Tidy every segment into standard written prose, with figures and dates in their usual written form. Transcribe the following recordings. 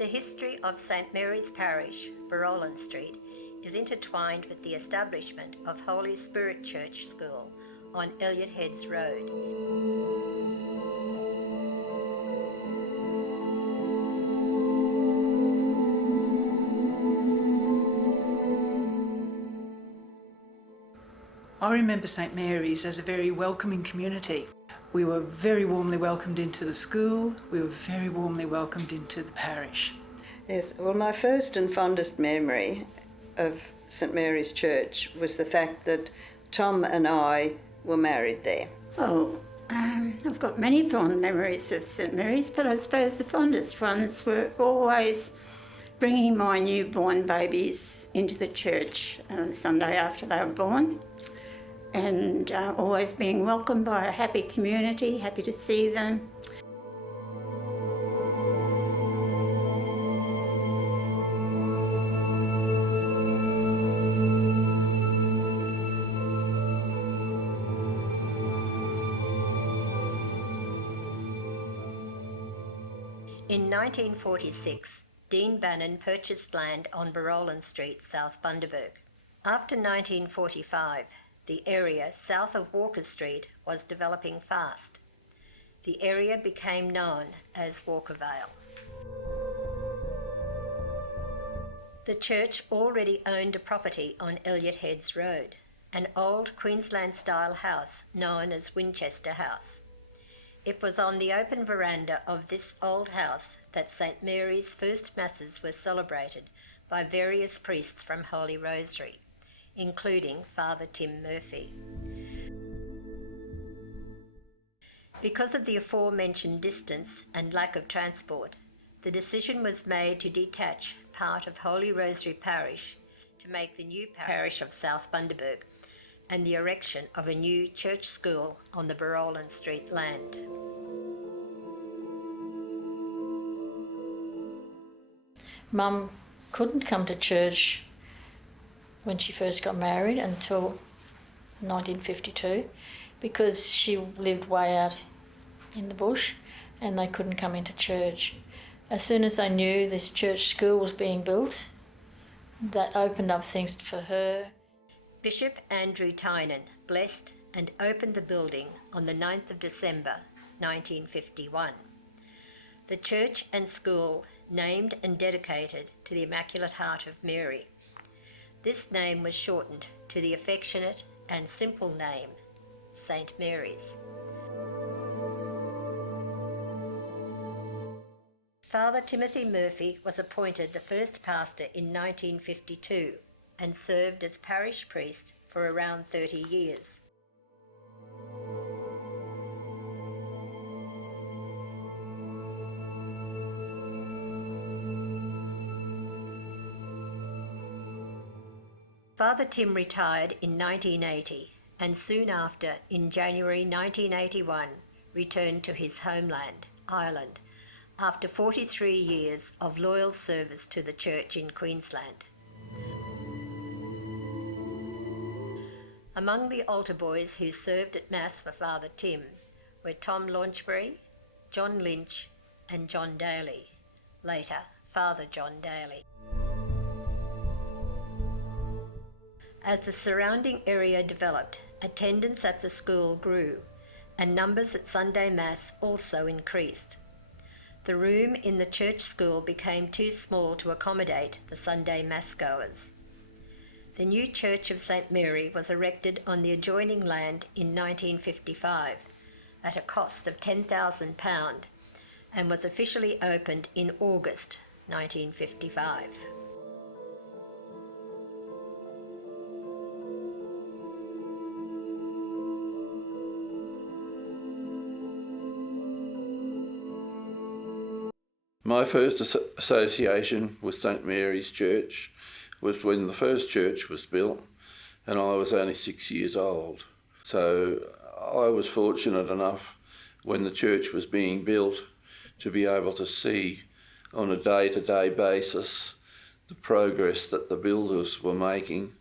The history of St Mary's Parish, Barolin Street, is intertwined with the establishment of Holy Spirit Church School on Elliot Heads Road. I remember St Mary's as a very welcoming community. We were very warmly welcomed into the school, we were very warmly welcomed into the parish. Yes, well, my first and fondest memory of St Mary's Church was the fact that Tom and I were married there. Well, I've got many fond memories of St Mary's, but I suppose the fondest ones were always bringing my newborn babies into the church the Sunday after they were born, and always being welcomed by a happy community, happy to see them. In 1946, Dean Bannon purchased land on Barolin Street, South Bundaberg. After 1945, the area south of Walker Street was developing fast. The area became known as Walkervale. The church already owned a property on Elliot Heads Road, an old Queensland-style house known as Winchester House. It was on the open veranda of this old house that St Mary's first masses were celebrated by various priests from Holy Rosary, including Father Tim Murphy. Because of the aforementioned distance and lack of transport, the decision was made to detach part of Holy Rosary Parish to make the new parish of South Bundaberg and the erection of a new church school on the Barolin Street land. Mum couldn't come to church when she first got married until 1952 because she lived way out in the bush and they couldn't come into church. As soon as they knew this church school was being built, that opened up things for her. Bishop Andrew Tynan blessed and opened the building on the 9th of December 1951. The church and school named and dedicated to the Immaculate Heart of Mary. This name was shortened to the affectionate and simple name, St Mary's. Father Timothy Murphy was appointed the first pastor in 1952 and served as parish priest for around 30 years. Father Tim retired in 1980 and soon after, in January 1981, returned to his homeland, Ireland, after 43 years of loyal service to the church in Queensland. Among the altar boys who served at Mass for Father Tim were Tom Launchbury, John Lynch and John Daly, later Father John Daly. As the surrounding area developed, attendance at the school grew and numbers at Sunday Mass also increased. The room in the church school became too small to accommodate the Sunday Mass goers. The new Church of St Mary was erected on the adjoining land in 1955 at a cost of £10,000 and was officially opened in August 1955. My first association with St Mary's Church was when the first church was built and I was only 6 years old. So I was fortunate enough when the church was being built to be able to see on a day-to-day basis the progress that the builders were making.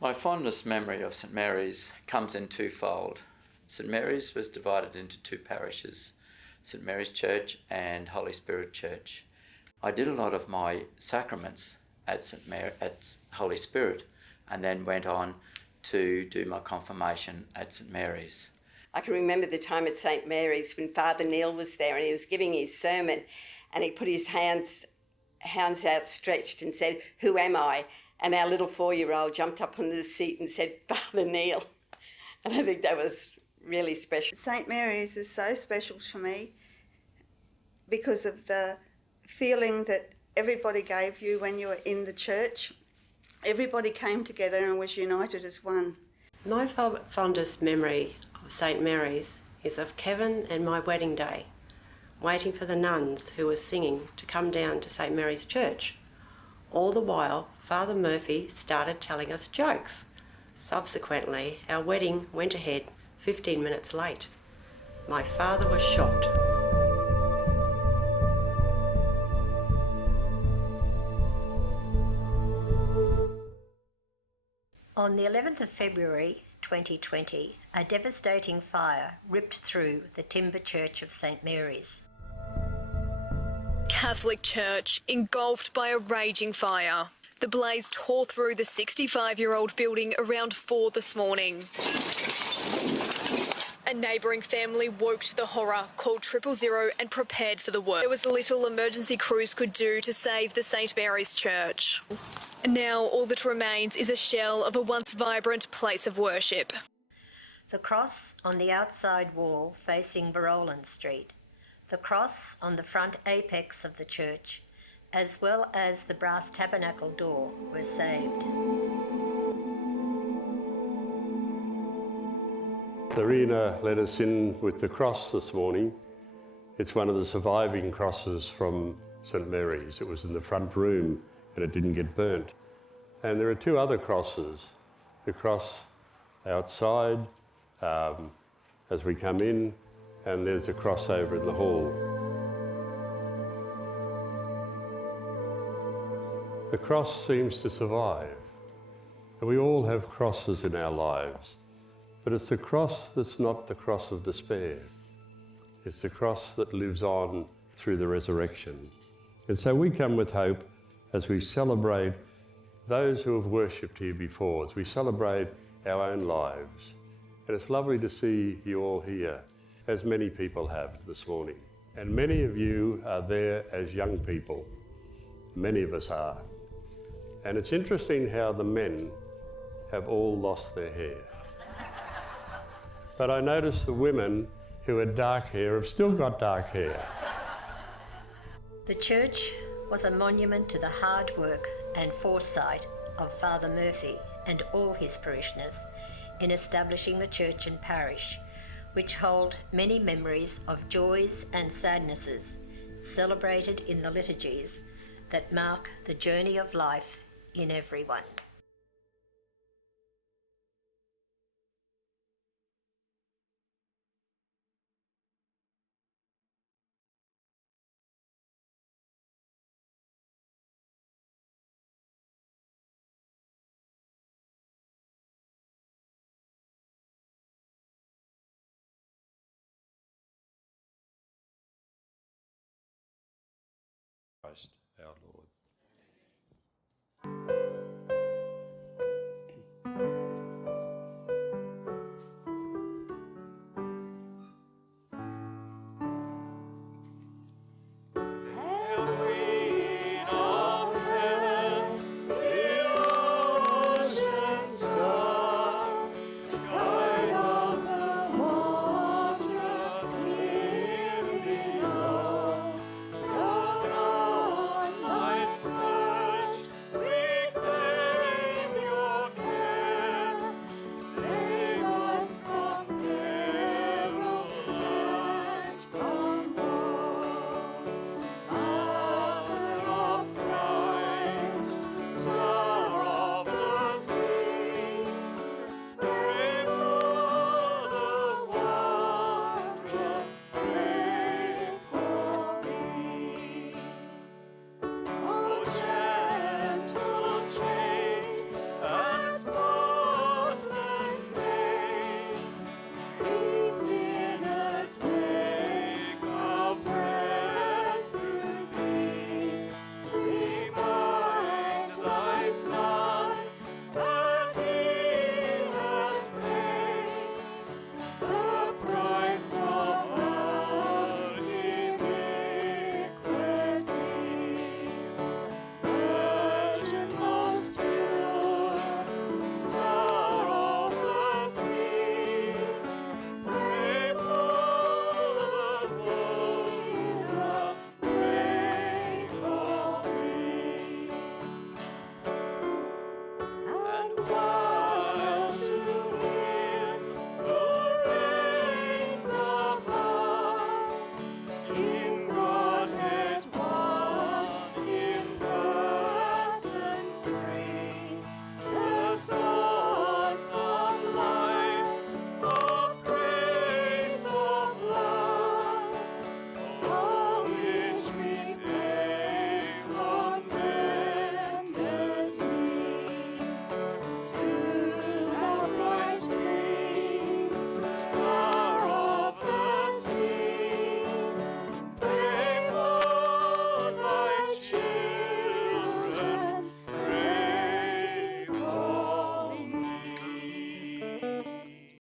My fondest memory of St Mary's comes in twofold. St Mary's was divided into two parishes, St Mary's Church and Holy Spirit Church. I did a lot of my sacraments at St. Mary, at Holy Spirit, and then went on to do my confirmation at St. Mary's. I can remember the time at St. Mary's when Father Neil was there and he was giving his sermon and he put his hands outstretched and said, "Who am I?" And our little 4-year-old jumped up on the seat and said, "Father Neil." And I think that was really special. St. Mary's is so special to me because of the feeling that everybody gave you when you were in the church. Everybody came together and was united as one. My fondest memory of St. Mary's is of Kevin and my wedding day, waiting for the nuns who were singing to come down to St. Mary's Church. All the while, Father Murphy started telling us jokes. Subsequently, our wedding went ahead 15 minutes late. My father was shocked. On the 11th of February 2020, a devastating fire ripped through the timber church of St. Mary's. Catholic Church engulfed by a raging fire. The blaze tore through the 65-year-old building around 4 this morning. A neighbouring family woke to the horror, called 000 and prepared for the work. There was little emergency crews could do to save the St. Mary's Church. Now all that remains is a shell of a once vibrant place of worship. The cross on the outside wall facing Barolan Street, the cross on the front apex of the church, as well as the brass tabernacle door were saved. Lorena let us in with the cross this morning. It's one of the surviving crosses from St. Mary's. It was in the front room and it didn't get burnt. And there are 2 other crosses. The cross outside as we come in, and there's a cross over in the hall. The cross seems to survive. And we all have crosses in our lives. But it's the cross that's not the cross of despair. It's the cross that lives on through the resurrection. And so we come with hope as we celebrate those who have worshipped here before, as we celebrate our own lives. And it's lovely to see you all here, as many people have this morning. And many of you are there as young people. Many of us are. And it's interesting how the men have all lost their hair. But I notice the women who had dark hair have still got dark hair. The church was a monument to the hard work and foresight of Father Murphy and all his parishioners in establishing the church and parish, which hold many memories of joys and sadnesses celebrated in the liturgies that mark the journey of life in everyone. Christ our Lord.